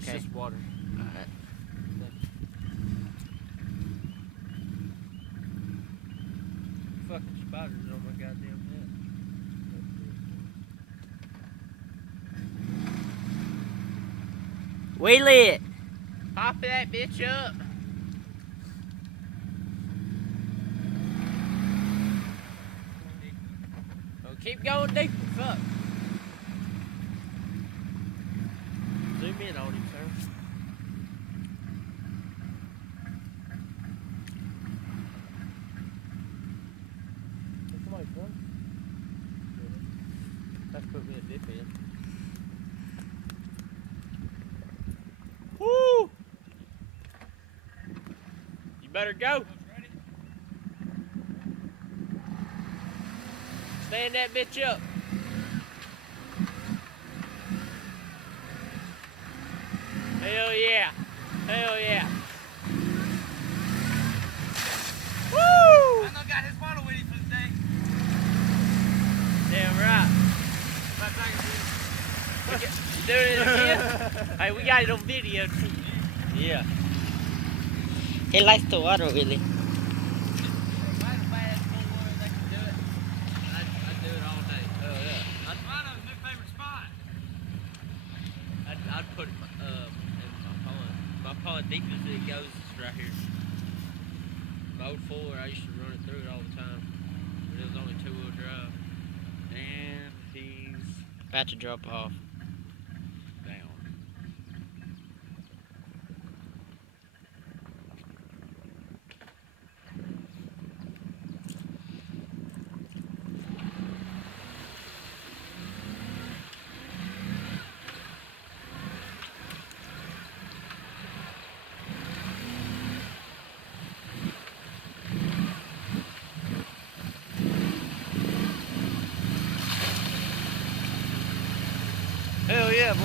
it's just water. Alright. Fucking spiders on my goddamn head. Wheel it! Pop that bitch up. Oh, keep going deeper. Fuck. Zoom in on him, sir. Come on, son. That's put me a dip in. Woo! You better go. Stand that bitch up. Hell yeah. Hell yeah. Woo! I know got his bottle with him for the day. Damn right. You doing it again? Hey, we got it on video too. Yeah. He likes the water, Willie. I'd put it in my pond deep as it goes is right here. My old Fuller, I used to run it through it all the time. But it was only 2-wheel drive. And he's About to drop off. down. Hell yeah, boy.